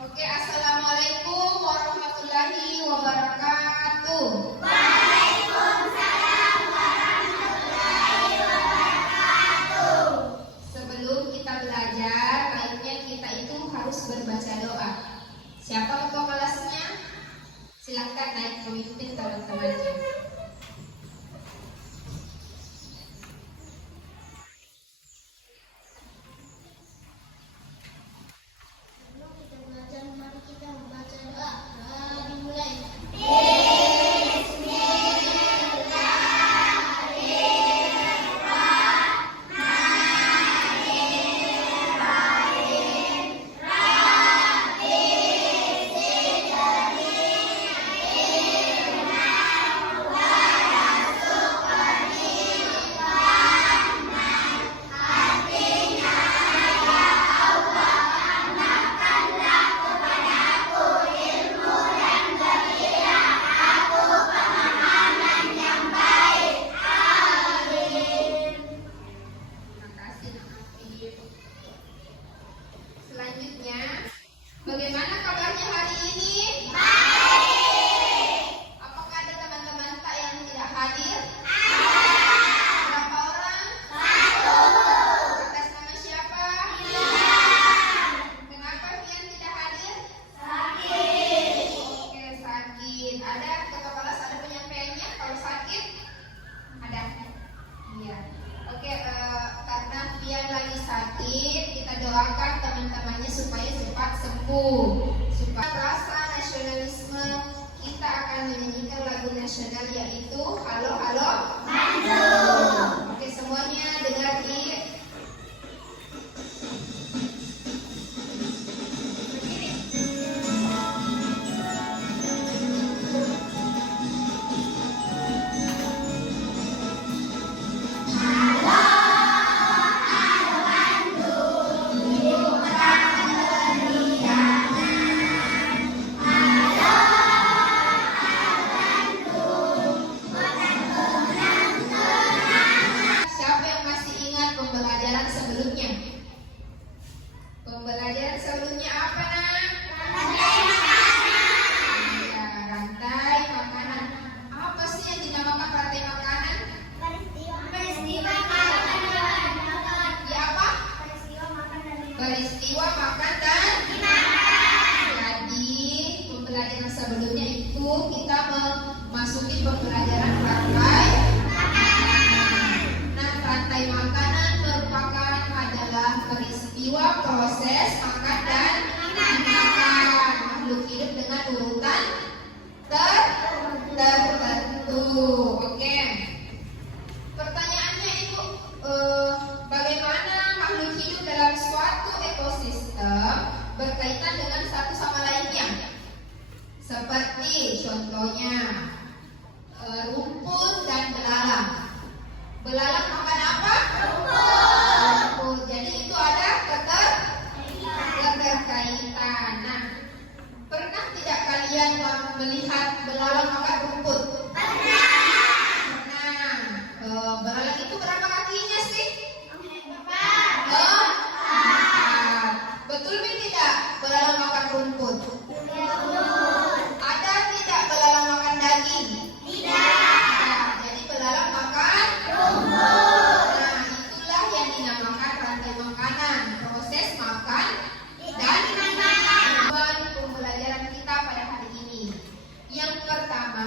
Oke, assalamualaikum warahmatullahi wabarakatuh. Waalaikumsalam warahmatullahi wabarakatuh. Sebelum kita belajar, baiknya kita itu harus berbaca doa. Siapa ketua kelasnya? Silakan naik memimpin teman-temannya. Mari kita membaca doa. Dimulai. Selanjutnya, bagaimana kabarnya hari ini? Apakah ada teman-teman tak yang tidak hadir? Berapa orang? Atas nama siapa? Kenapa Fian tidak hadir? Oke, sakit. Ada ketua kelas ada penyampaiannya kalau sakit? Ada? Iya. Oke, karena Fian lagi sakit, kita doakan teman-temannya supaya cepat sembuh. Supaya rasa nasionalisme, kita akan menyanyikan lagu nasional yaitu Halo Halo Bandung. Oke, semuanya dengar di siapa yang masih ingat pembelajaran sebelumnya? Pembelajaran sebelumnya apa, Nak? Ya, rantai makanan. Apa sih yang dinamakan rantai makanan? Peristiwa Ya apa? Peristiwa makan dan jadi pembelajaran sebelumnya itu kita memasuki pembelajaran rantai. Nah, rantai makanan merupakan adalah peristiwa proses makan dan dimakan makhluk hidup dengan urutan tertentu. Oke. Pertanyaannya Ibu, bagaimana makhluk hidup dalam suatu ekosistem berkaitan dengan satu sama lainnya? Seperti contohnya rumput dan belalang. Belalang makan apa? Rumput. Jadi itu ada keterkaitan. Nah, pernah tidak kalian melihat belalang makan rumput? Pernah. Belalang itu berapa kakinya sih? 4. Betul tidak belalang makan rumput? Ada tidak belalang makan daging? Nah, jadi belalang makan rumput. Nah, itulah yang dinamakan rantai makanan, proses makan dan tujuan pembelajaran kita pada hari ini. Yang pertama,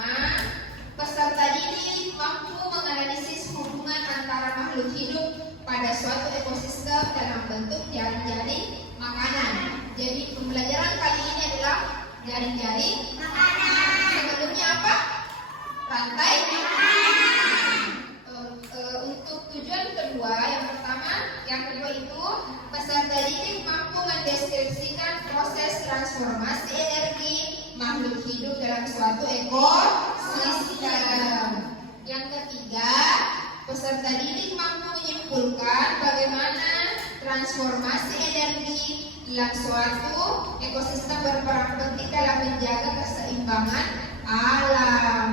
peserta didik mampu menganalisis hubungan antara makhluk hidup pada suatu ekosistem dalam bentuk jaring-jaring makanan. Jadi pembelajaran kali ini adalah jaring-jaring makanan. Sebelumnya apa? Rantai makanan. Untuk tujuan kedua, yang kedua itu peserta didik mampu mendeskripsikan proses transformasi energi makhluk hidup dalam suatu ekosistem. Yang ketiga, peserta didik mampu menyimpulkan bagaimana transformasi energi dalam suatu ekosistem berperan penting dalam menjaga keseimbangan alam.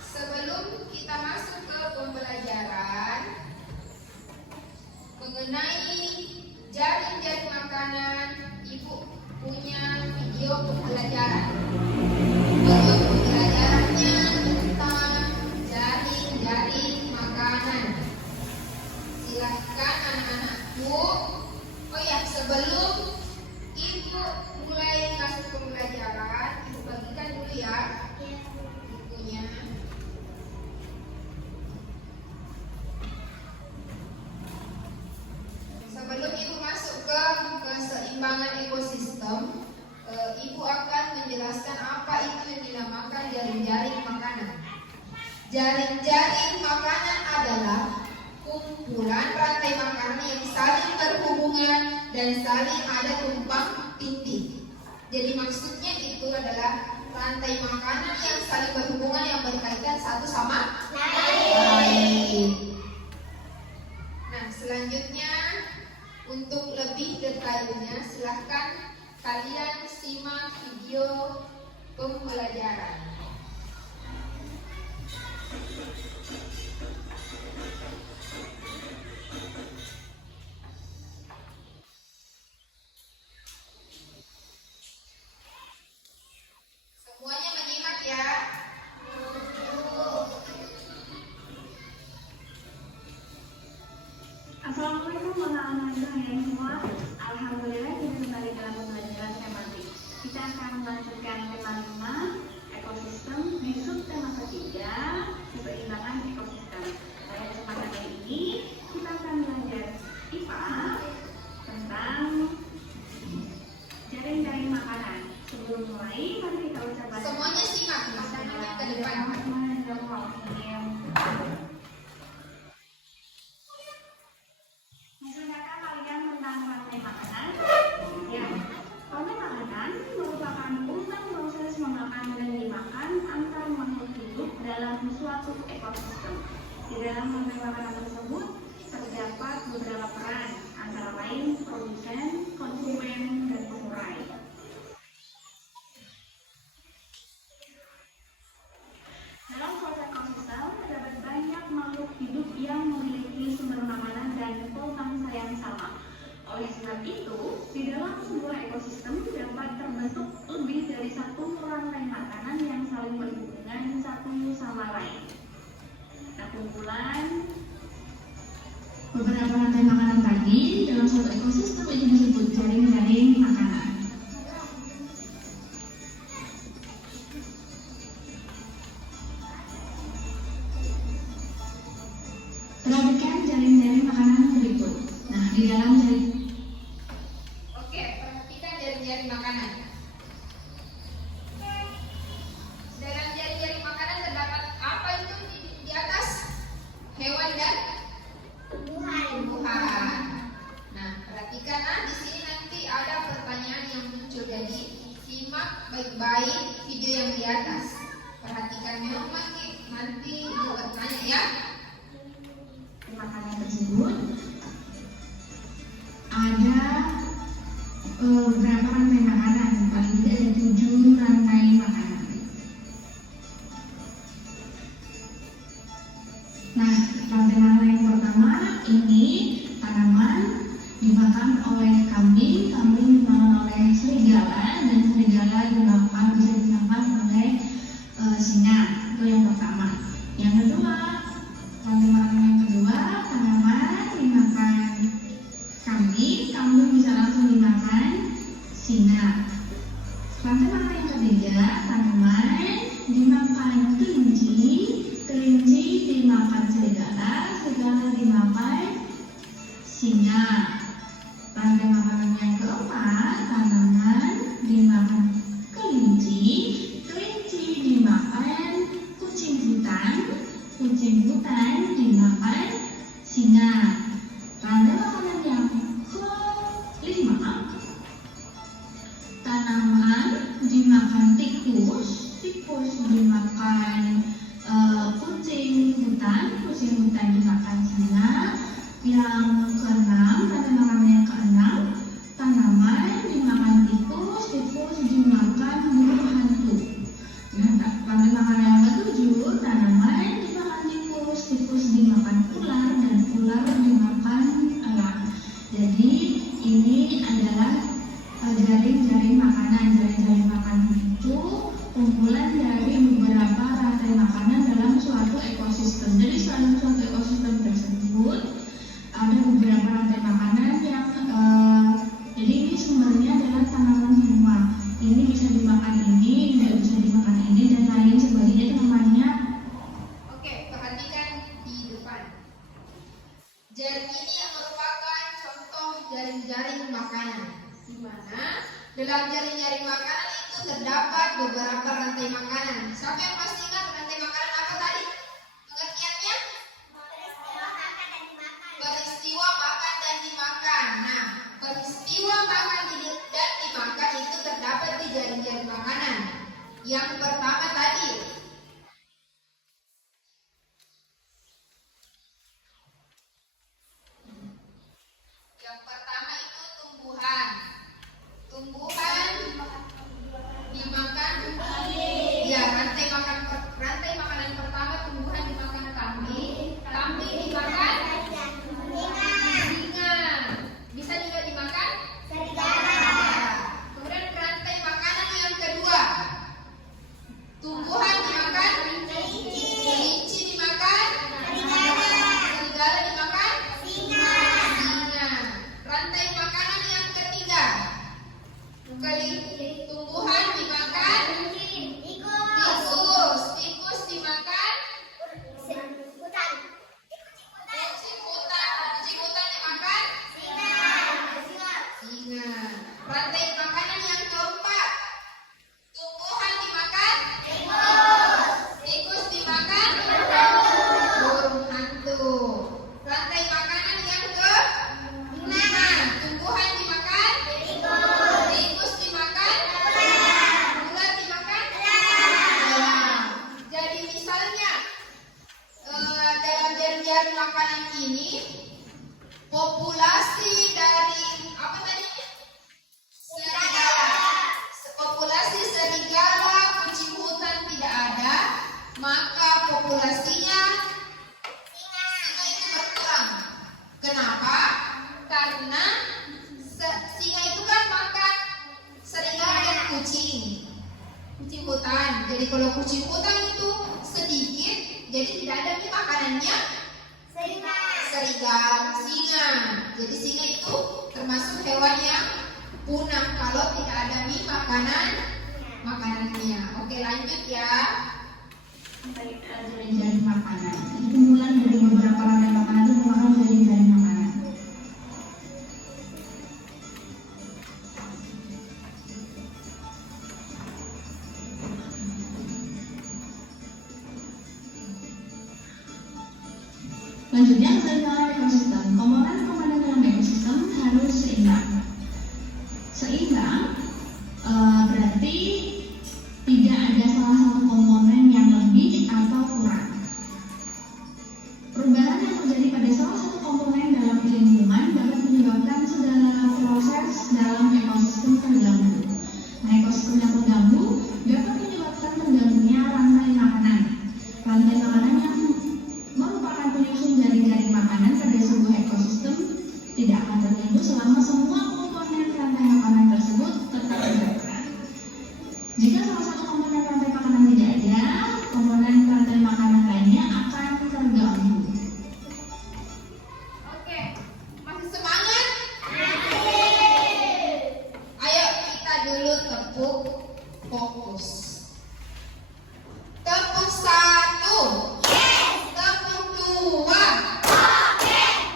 Sebelum kita masuk ke pembelajaran mengenai jaring-jaring makanan punya video pembelajaran. Pembelajarannya tentang jaring-jaring makanan. Silahkan anak-anakku. Oh ya, sebelum ibu mulai masuk pembelajaran, ibu bagikan dulu ya bukunya. Sebelum ibu masuk ke keseimbangan ekosistem, ibu akan menjelaskan apa itu yang dinamakan jaring-jaring makanan. Jaring-jaring makanan adalah kumpulan rantai makanan yang saling berhubungan dan saling ada tumpang tindih. Jadi maksudnya itu adalah rantai makanan yang saling berhubungan yang berkaitan satu sama lain. Nah, selanjutnya untuk lebih detailnya silahkan kalian simak video pembelajaran. Semuanya menyimak ya. Assalamualaikum warahmatullahi wabarakatuh semua. Alhamdulillah kita kembali dalam pembelajaran tematik. Kita akan melanjutkan tema 5 ekosistem di subtema ketiga keseimbangan ekosistem. Pada kesempatan kali ini kita akan belajar IPA tentang jaring-jaring makanan. Sebelum mulai, mari kita ucapkan Semuanya simak, makanannya ke depan. Bisakah kalian tentang rantai makanan? Ya, rantai makanan merupakan urutan proses memakan dan dimakan antar makhluk hidup dalam suatu ekosistem. Di dalam rantai makanan tersebut terdapat beberapa peran, antara lain produsen, konsumen, dan pengurai. Dalam suatu ekosistem terdapat banyak makhluk hidup yang memiliki sumber makanan dan pemangsa yang sama. Oleh sebab itu, di dalam sebuah ekosistem dapat terbentuk lebih dari satu rantai makanan yang saling berhubungan satu sama lain. Nah, kumpulan beberapa rantai makanan tadi dalam suatu ekosistem itu disebut jaring-jaring makanan. Perhatikan jaring-jaring makanan berikut. Nah, di dalam jaring Oke, perhatikan jaring-jaring makanan. Dalam jaring-jaring makanan terdapat apa itu di atas? Hewan dan tumbuhan. Nah, perhatikan di sini nanti ada pertanyaan yang muncul. Jadi simak baik-baik video yang di atas. Perhatikan memang nanti ibu bertanya ya. makanan tersebut ada beberapa rantai makanan, paling tidak ada 7 rantai makanan. Nah, rantai makanan yang pertama ini tanaman dimakan oleh kambing, kambing dimakan oleh serigala, dan serigala bisa dimakan oleh singa. Itu yang pertama. Yang kedua, rantai makanan yang kedua, tanaman dimakan kambing, kambing bisa langsung dimakan singa. Rantai makanan yang ketiga, tanaman dimakan kelinci, kelinci dimakan serigala, serigala dimakan singa. Rantai makanan yang keempat, tanaman dimakan kelinci, kelinci dimakan kucing hutan, kucing hutan dimakan singa. Rantai makanan yang kelima, tanaman dimakan tikus, tikus dimakan kucing hutan, kucing hutan dimakan singa. Yang keenam, rantai makanan yang keenam, tanaman dimakan tikus, tikus dimakan burung hantu. Nah, rantai makanan yang ketujuh, tanaman dimakan tikus, tikus dimakan ular, dan ular dimakan elang. Jadi ini adalah jaring-jaring makanan. Jaring-jaring makanan itu kumpulan dari beberapa rantai makanan dalam suatu ekosistem. Jadi dalam suatu ekosistem tersebut ada beberapa rantai makanan yang jadi ini sumbernya adalah tanaman semua. Ini bisa dimakan ini, tidak bisa dimakan ini, dan lain sebagainya. Itu namanya. Oke, perhatikan di depan. Jaring ini yang merupakan contoh jaring-jaring makanan, di mana dalam jaring-jaring makanan itu terdapat beberapa rantai makanan. Siapa yang masih ingat rantai makanan apa tadi? Pengertiannya? Peristiwa makan dan dimakan. Nah, peristiwa makan dan dimakan itu terdapat di jaring-jaring makanan. Yang pertama tadi, itu tumbuhan. Tumbuhan dimakan. Ya, rantai makanan pertama tumbuhan dimakan kambing. Kambing dimakan singa. Bisa juga dimakan kemudian rantai makanan yang kedua, tumbuhan dimakan kelinci dimakan serigala dimakan singa. Rantai makanan yang ketiga, tumbuhan dimakan tikus dimakan kucing hutan dimakan singa. Rantai makanan yang keempat, tumbuhan dimakan tikus dimakan burung hantu. Rantai makanan yang kelima, tumbuhan dimakan tikus dimakan ular dimakan ular. Jadi misalnya dalam jaring-jaring makanan ini populasi dari apa tadi? Serigala. Populasi serigala, kucing hutan tidak ada, maka populasinya singa itu berkurang. Kenapa? Karena singa itu kan makan serigala dan kucing hutan. Jadi kalau kucing hutan itu sedikit, jadi tidak ada nih makanannya serigala, singa. Jadi singa itu termasuk hewan yang punah kalau tidak ada mie makanannya. Oke, lanjut ya. Jaring-jaring makanan. Itu kumpulan dari beberapa rantai makanan itu merupakan jaring-jaring makanan. Selanjutnya, keseimbangan ekosistem. Komponen-komponen dalam ekosistem harus seimbang. Seimbang berarti tidak ada salah satu komponen yang lebih atau kurang. Perubahan yang terjadi pada salah satu komponen dalam lingkungan dapat menyebabkan segala proses dalam ekosistem terganggu. Nah, ekosistem yang terganggu dapat menyebabkan terganggunya rantai makanan. Rantai makanan yang merupakan penyusun jaring-jaring makanan pada sebuah ekosistem tidak akan terganggu selama semua komponen rantai makanan tersebut tetap terjaga. Jika salah satu komponen rantai makanan tidak ada, komponen rantai makanan lainnya akan terganggu. Oke, masih semangat? Ayo kita dulu tepuk fokus. Tepuk 1. Tepuk 2.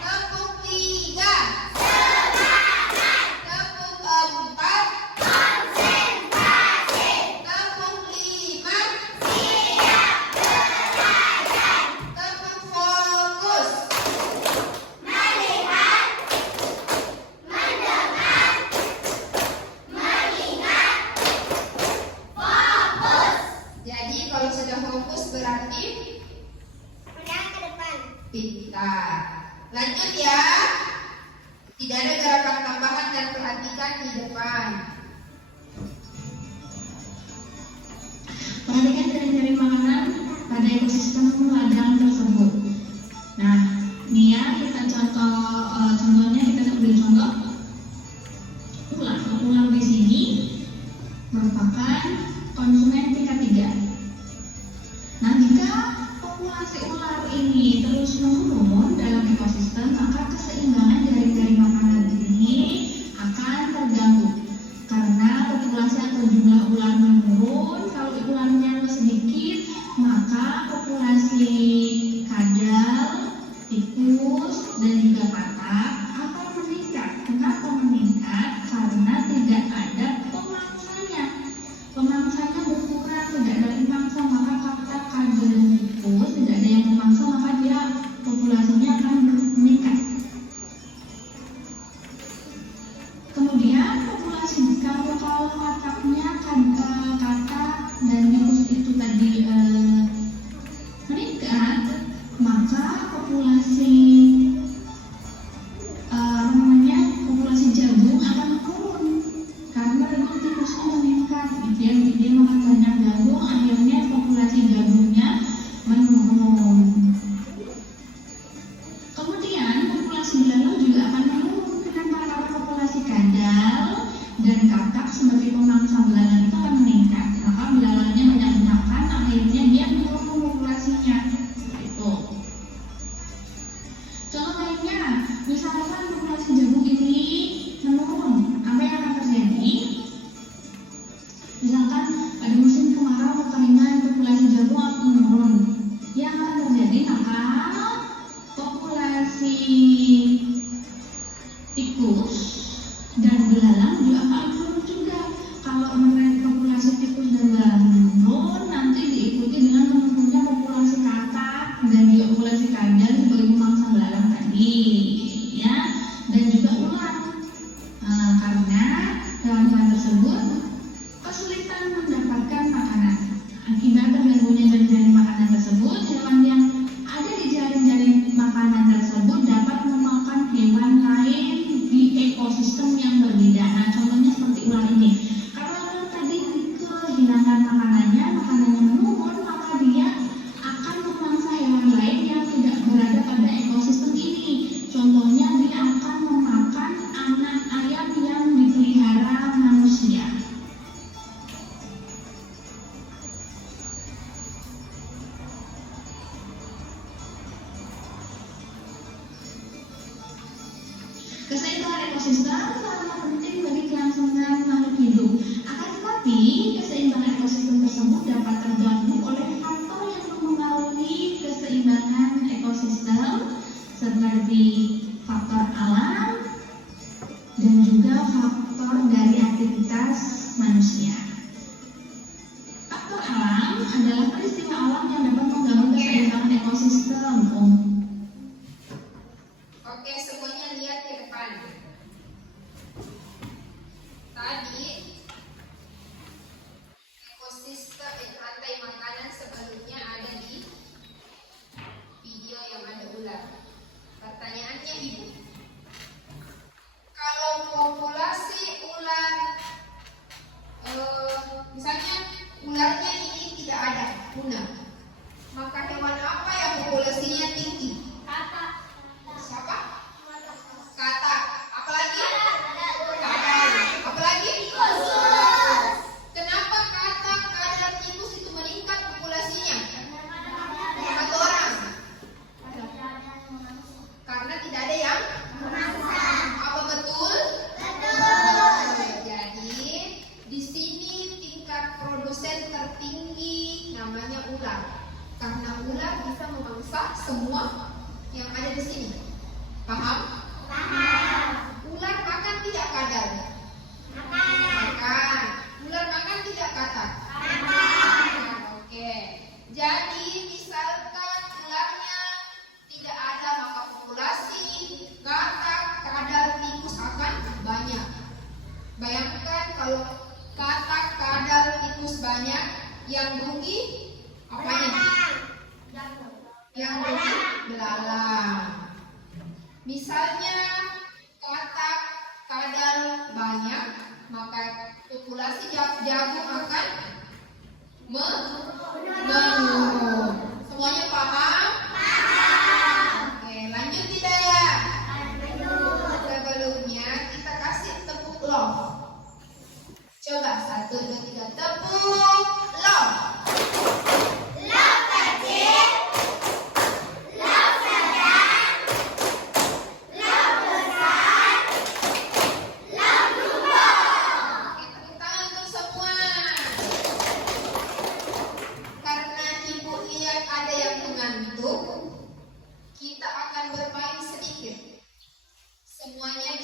Tepuk 3. Tepuk 4. Tepuk 5. Tepuk fokus. Jadi kalau sudah fokus berarti pintar. Lanjut ya. Tidak ada gerakan tambahan dan perhatikan di depan. Perhatikan jaring-jaring makanan pada ekosistem ladang tersebut. Nah, ini ya kita contohnya kita beri contoh. Ulang kataknya kata dan tikus itu tadi meningkat, maka populasi populasi jagung akan turun karena itu tikusnya meningkat. Dia makan banyak jagung, akhirnya populasi jagungnya menurun. Kemudian populasi belalang juga akan menurun. Kenapa? Karena populasi kadal dan katak sebagai pemangsa belalang itu akan meningkat. Maka belalangnya banyak makan, akhirnya dia menurun populasinya. Itu. Contoh lainnya, misalkan populasi jagung ini menurun, apa yang akan terjadi? Misalkan pada musim kemarau atau kekeringan, populasi jagung akan menurun. Yang akan terjadi, maka populasi tikus dan belalang juga akan turun juga. Kalau populasi tikus dan belalang menurun, nanti diikuti dengan menurunnya populasi katak dan juga populasi kadal sebagai pemangsa belalang tadi, ya, dan juga ular. Karena hewan-hewan tersebut kesulitan mendapatkan makanan. Akibat terganggunya jaring makanan tersebut, hewan yang ada di jaring-jaring makanan tersebut dapat memakan hewan lain di ekosistem yang berbeda. Nah, contohnya seperti ular ini. Karena ular tadi kehilangan makanannya menurun, maka dia akan memangsa hewan lain yang tidak berada pada ekosistem ini. Contohnya dia akan memakan anak ayam yang dipelihara manusia. Keseimbangan ekosistem sangat penting bagi kelangsungan makhluk hidup. Akan tetapi, keseimbangan ekosistem tersebut dapat terganggu oleh faktor yang mempengaruhi keseimbangan ekosistem seperti faktor alam dan juga faktor dari aktivitas manusia. Faktor alam adalah peristiwa alam yang dapat mengganggu keseimbangan ekosistem. Oke, semuanya lihat ke depan. Tadi ekosistem rantai makanan sebelumnya ada di video yang ada ular. Pertanyaannya Ibu, kalau populasi ular, misalnya ularnya ini tidak ada, punah, maka hewan apa yang populasinya tinggi? Siapa? Katak. Apalagi? Kadal. Apalagi? Kenapa katak, kadal, tikus itu meningkat populasinya? Satu orang. Karena tidak ada yang apa betul? Jadi di sini tingkat produsen tertinggi namanya ular. Karena ular bisa memangsa semua yang ada di sini. Paham? Paham. Ular makan tidak kadal? Makan. Ular makan tidak katak? Makan. Oke. Jadi misalkan ularnya tidak ada, maka populasi katak, kadal, tikus akan banyak. Bayangkan kalau katak, kadal, tikus banyak, yang rugi apanya? Yang rugi belalang. Misalnya katak, kadal banyak, maka populasi jagung akan menurun. Semuanya paham? Paham. Oke, lanjut tidak ya? Sebelumnya kita kasih tepuk love. Coba 1, 2, 3 tepuk love. Love kecil, love sedang, love besar, love jumbo. Oke, tepuk tangan untuk semua. Karena Ibu lihat ada yang mengantuk, kita akan bermain sedikit. Semuanya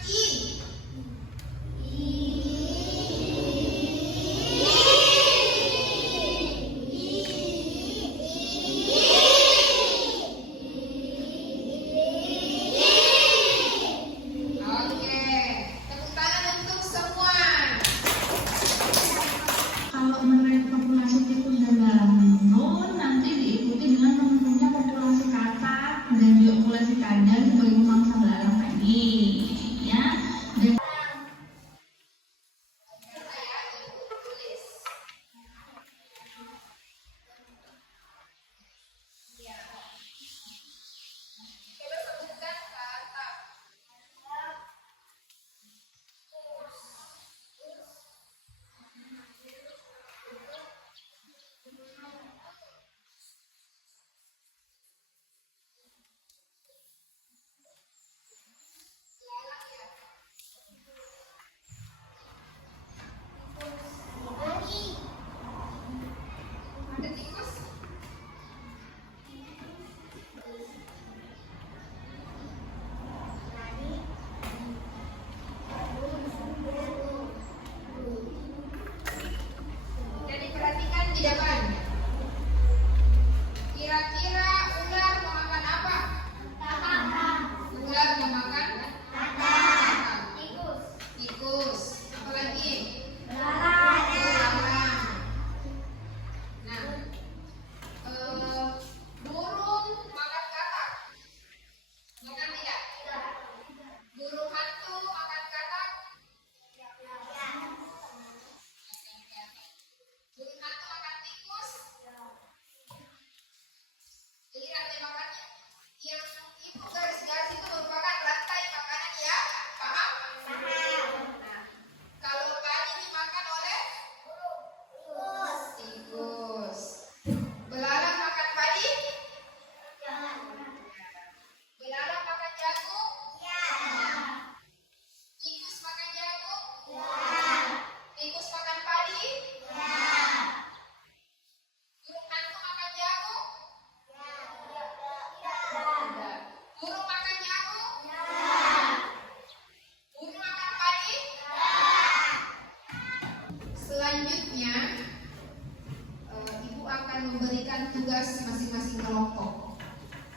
tugas masing-masing kelompok.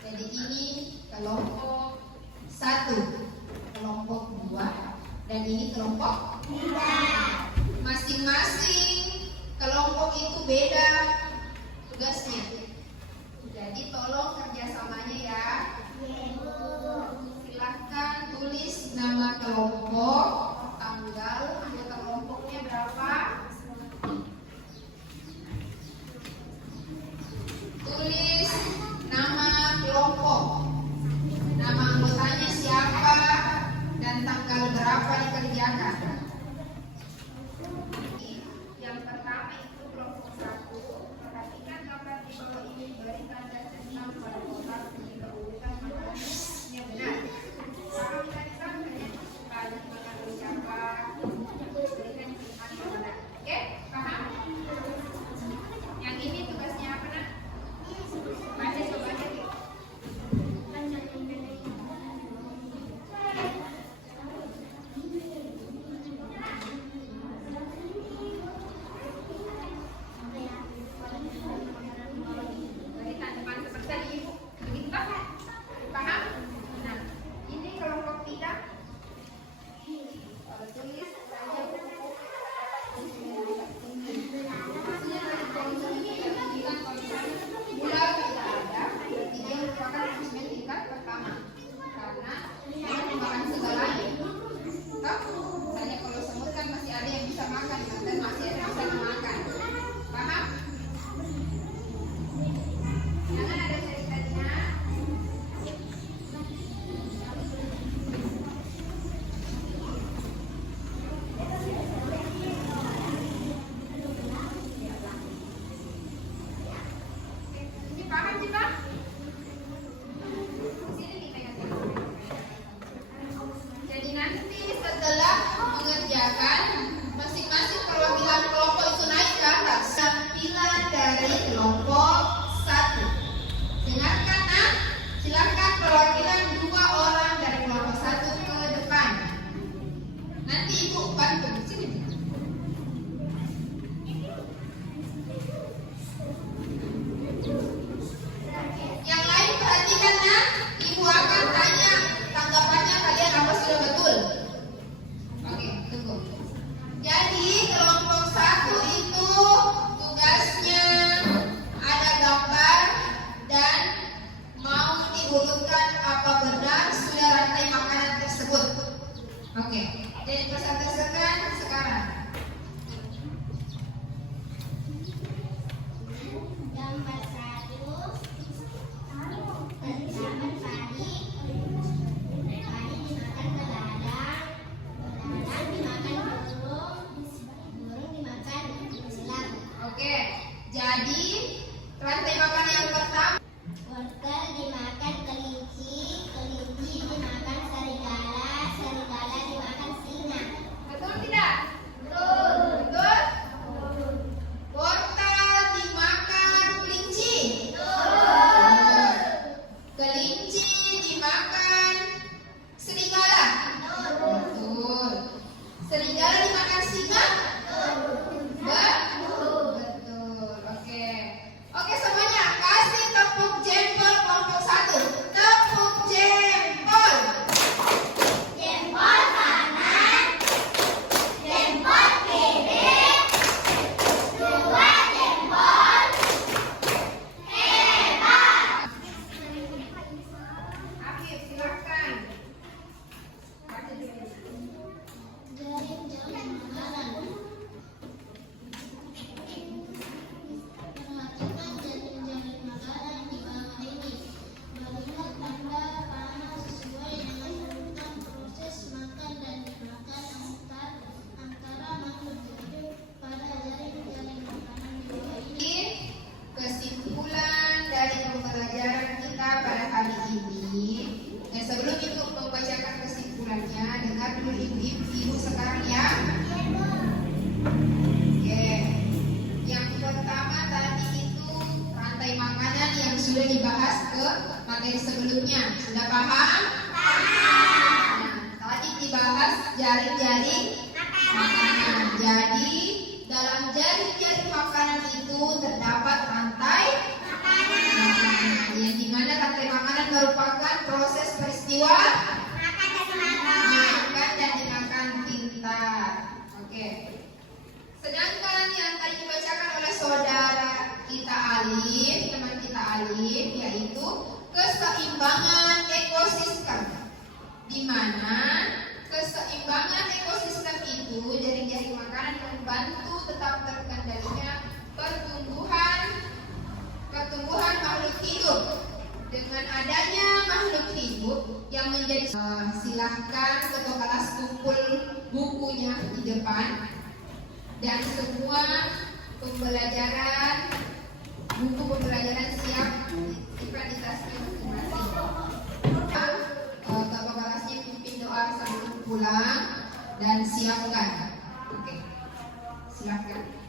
Jadi ini kelompok 1, kelompok 2, dan ini kelompok 3. Masing-masing kelompok itu beda tugasnya. Jadi tolong kerjasamanya ya. Silahkan tulis nama kelompok, tanggal, anggota kelompoknya berapa. Tulis nama kelompok, nama anggotanya siapa, dan tanggal berapa dikerjakan. Yang pertama itu kelompok 1. Perhatikan gambar di bawah ini, beri tanda senang pada kotak jika urutan makanannya benar. Paham tadi gambarnya? Tadi makan siapa? Berikan pilihan yang benar. Oke, paham? Yang ini tugasnya apa nak? Baca coba aja. Berikan depan seperti tadi ibu. Begitu tak? Paham? Nah, ini kelompok 3. Tulis saja buku. Bulan tidak ada, berarti dia merupakan punishment tingkat pertama karena dia memakan segalanya. Misalnya kalau semut kan masih ada yang bisa makan, dan masih ada yang bisa memakan. Paham? Jangan ada ceritanya. Ini paham sih Pak? Sini nih pegang. Jadi nanti setelah mengerjakan masing-masing perwakilan kelompok itu naik ke atas. Tampilan dari kelompok 1. Dengarkan nak, silakan perwakilan 2 orang dari kelompok 1 ke depan. Nanti ibu bantu. Sini. Yang lain perhatikan nak, ibu akan tanya tanggapannya kalian apa sudah betul. Oke, tunggu. Jadi kelompok 1 itu tugasnya ada gambar dan mau diurutkan apa benar sudah rantai makanan tersebut. Oke, jadi pesan-pesan sekarang. Gambar 1. Terdapat padi. Padi dimakan beladang. Beladang dimakan burung. Burung dimakan selang. Oke, jadi rantai makanan yang pertama. Wortel dimakan kelinci. Kelinci dimakan serigala. Serigala dimakan singa. Betul tidak? Betul. Betul? Wortel dimakan kelinci. Betul. Kelinci dimakan serigala. Betul. Serigala dimakan singa. Betul. Betul. Oke. Oke semuanya, kasih tepuk jempol kelompok 1. Tepuk jempol. Jempol kanan. Jempol kiri. 2 jempol. Hebat. Afif, silakan. Baca dulu. Jaring-jaring makanan. Perhatikan jaring-jaring makanan di bawah ini. Berikan tanda panah sesuai dengan urutan proses makan dan dimakan antara makhluk hidup pada jaring-jaring makanan di bawah ini. Kesimpulan dari pembelajaran kita pada hari ini. Sebelum ibu membacakan kesimpulannya, dengar dulu ibu sekarang ya. Oke. Yang pertama tadi itu rantai makanan yang sudah dibahas ke materi sebelumnya. Sudah paham? Paham. Nah, tadi dibahas jaring-jaring makanan. Jadi dalam jaring-jaring makanan itu terdapat rantai makanan. rantai makanan merupakan proses peristiwa makan dan dimakan pintar. Oke. Sedangkan yang tadi dibacakan oleh saudara kita Alif, teman kita Alif, yaitu keseimbangan ekosistem. Di mana keseimbangan ekosistem itu jaring-jaring makanan membantu tetap terkendalinya pertumbuhan makhluk hidup. Dengan adanya makhluk hidup yang menjadi silahkan ketua kelas kumpul bukunya di depan dan semua buku pembelajaran siap disimpan di tasnya masing-masing. Ketua kelasnya pimpin doa sebelum pulang dan siapkan. Oke, siapkan.